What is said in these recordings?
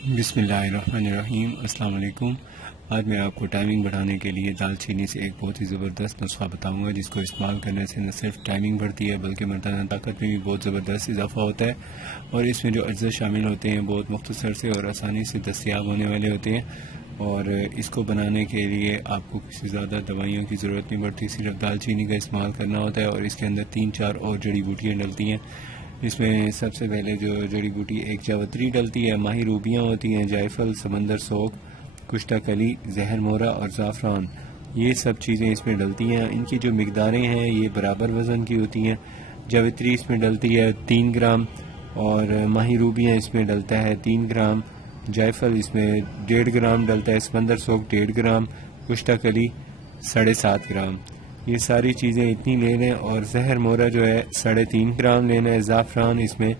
بسم اللہ الرحمن الرحیم۔ السلام علیکم۔ آج میں آپ کو ٹائمنگ بڑھانے کے لیے دال چینی سے ایک بہت ہی زبردست نسخہ بتاؤں گا، جس کو استعمال کرنے سے نہ صرف ٹائمنگ بڑھتی ہے بلکہ مردانہ طاقت میں بھی بہت زبردست اضافہ ہوتا ہے، اور اس میں جو اجزاء شامل ہوتے ہیں بہت مختصر سے اور آسانی سے دستیاب ہونے والے ہوتے ہیں، اور اس کو بنانے کے لیے آپ کو کسی زیادہ دوائیوں کی ضرورت نہیں پڑتی، صرف دال چینی کا استعمال کرنا ہوتا ہے، اور اس کے اندر 3-4 اور جڑی بوٹیاں ڈلتی ہیں۔ اس میں سب سے پہلے جو جڑی بوٹی ایک جاوتری ڈلتی ہے، ماہی روبیاں ہوتی ہیں، جائفل، سمندر سوگ، کشتہ کلی، زہر مورا اور زعفران، یہ سب چیزیں اس میں ڈلتی ہیں۔ ان کی جو مقداریں ہیں یہ برابر وزن کی ہوتی ہیں۔ جاوتری اس میں ڈلتی ہے 3 گرام، اور ماہی روبیاں اس میں ڈلتا ہے 3 گرام، جائفل اس میں 1.5 گرام ڈلتا ہے، سمندر سوگ 1.5 گرام، کشتہ کلی 7.5 گرام۔ یہ ساری چیزیں اتنی لے لیں، اور زہر مورا جو ہے 3.5 گرام لینا ہے، زعفران اس میں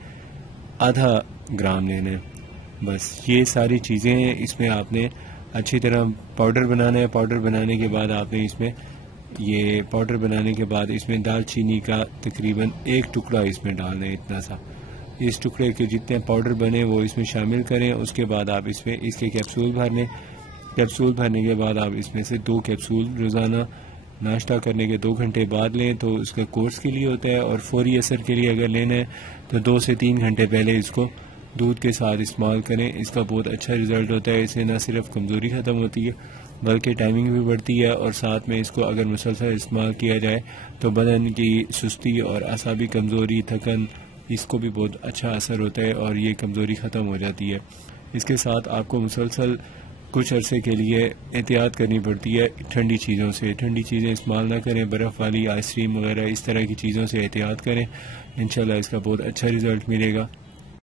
½ گرام لینا ہے۔ بس یہ ساری چیزیں اس میں آپ نے اچھی طرح پاؤڈر بنانا ہے۔ پاؤڈر بنانے کے بعد آپ نے اس میں دال چینی کا تقریباً 1 ٹکڑا اس میں ڈالنا ہے، اتنا سا۔ اس ٹکڑے کے جتنے پاؤڈر بنے وہ اس میں شامل کریں۔ اس کے بعد آپ اس میں اس کے کیپسول بھرنے کے بعد آپ اس میں سے 2 کیپسول روزانہ ناشتہ کرنے کے 2 گھنٹے بعد لیں، تو اس کا کورس کے لیے ہوتا ہے، اور فوری اثر کے لیے اگر لینا ہے تو 2 سے 3 گھنٹے پہلے اس کو دودھ کے ساتھ استعمال کریں۔ اس کا بہت اچھا رزلٹ ہوتا ہے۔ اس سے نہ صرف کمزوری ختم ہوتی ہے بلکہ ٹائمنگ بھی بڑھتی ہے، اور ساتھ میں اس کو اگر مسلسل استعمال کیا جائے تو بدن کی سستی اور اعصابی کمزوری، تھکن، اس کو بھی بہت اچھا اثر ہوتا ہے، اور یہ کمزوری ختم ہو جاتی ہے۔ اس کے ساتھ آپ کو مسلسل کچھ عرصے کے لیے احتیاط کرنی پڑتی ہے ٹھنڈی چیزوں سے۔ ٹھنڈی چیزیں استعمال نہ کریں، برف والی آئس کریم وغیرہ اس طرح کی چیزوں سے احتیاط کریں۔ انشاءاللہ اس کا بہت اچھا رزلٹ ملے گا۔